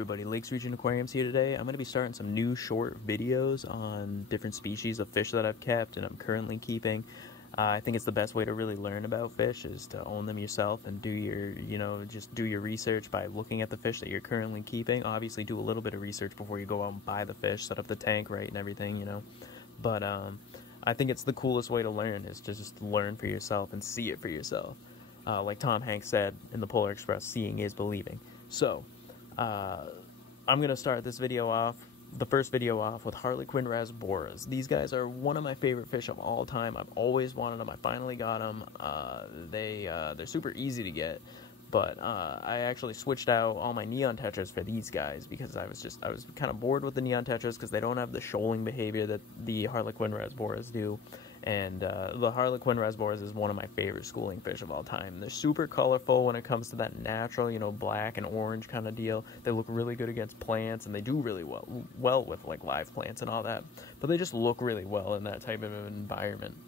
everybody, Lakes Region Aquariums here today. I'm going to be starting some new short videos on different species of fish that I've kept and I'm currently keeping. I think it's the best way to really learn about fish is to own them yourself and do your, just do your research by looking at the fish that you're currently keeping. Obviously do a little bit of research before you go out and buy the fish, set up the tank right and everything, But I think it's the coolest way to learn is to just learn for yourself and see it for yourself. Like Tom Hanks said in the Polar Express, seeing is believing. So, I'm going to start this video off, the first video off, with Harlequin Rasboras. These guys are one of my favorite fish of all time. I've always wanted them. I finally got them. They're super easy to get, but I actually switched out all my neon tetras for these guys because I was kind of bored with the neon tetras because they don't have the shoaling behavior that the Harlequin Rasboras do. And the Harlequin Rasboras is one of my favorite schooling fish of all time. They're super colorful when it comes to that natural, black and orange kind of deal. They look really good against plants, and they do really well with like live plants and all that. But they just look really well in that type of environment.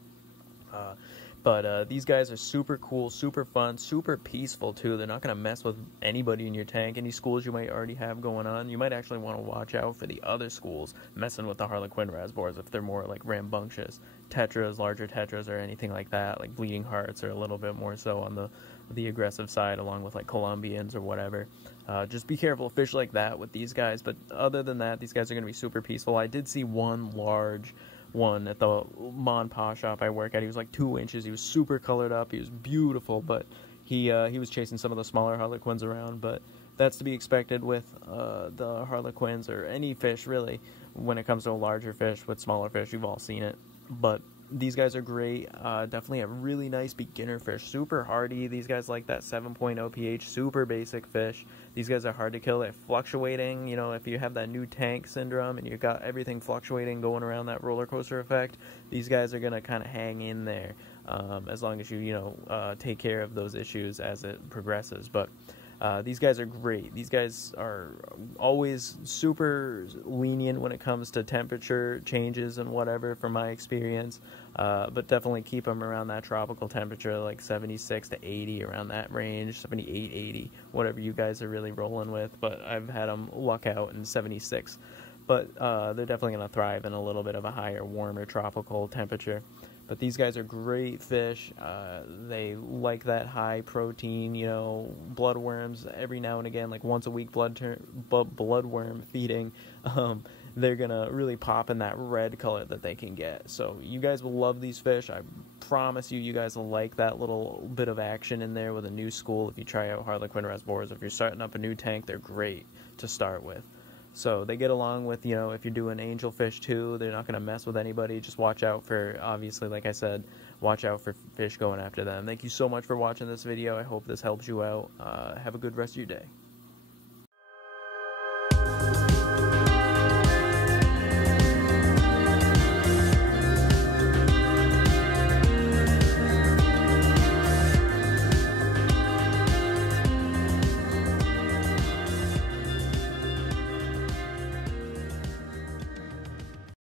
But these guys are super cool, super fun, super peaceful too. They're not going to mess with anybody in your tank. Any schools you might already have going on, you might actually want to watch out for the other schools messing with the Harlequin Rasboras if they're more like rambunctious. Tetras, larger tetras, or anything like that, like bleeding hearts, are a little bit more so on the aggressive side, along with like Colombians or whatever. Just be careful of fish like that with these guys. But other than that, these guys are going to be super peaceful. I did see one large one at the Mon Pa shop I work at. He was like 2 inches. He was super colored up. He was beautiful, but he was chasing some of the smaller Harlequins around. But that's to be expected with the Harlequins or any fish really when it comes to a larger fish with smaller fish. You've all seen it. But these guys are great. Definitely a really nice beginner fish. Super hardy. These guys like that 7.0 pH. Super basic fish. These guys are hard to kill. They're fluctuating. If you have that new tank syndrome and you've got everything fluctuating going around that roller coaster effect, these guys are going to kind of hang in there as long as you, take care of those issues as it progresses. But these guys are great. These guys are always super lenient when it comes to temperature changes and whatever, from my experience. But definitely keep them around that tropical temperature, like 76 to 80, around that range, 78, 80, whatever you guys are really rolling with. But I've had them luck out in 76. But they're definitely going to thrive in a little bit of a higher, warmer tropical temperature. But these guys are great fish. They like that high protein, bloodworms every now and again, like once a week bloodworm feeding. They're going to really pop in that red color that they can get. So you guys will love these fish. I promise you guys will like that little bit of action in there with a new school. If you try out Harlequin Rasboras, if you're starting up a new tank, they're great to start with. So they get along with, if you're doing angelfish too, they're not going to mess with anybody. Just watch out for, obviously, like I said, watch out for fish going after them. Thank you so much for watching this video. I hope this helps you out. Have a good rest of your day.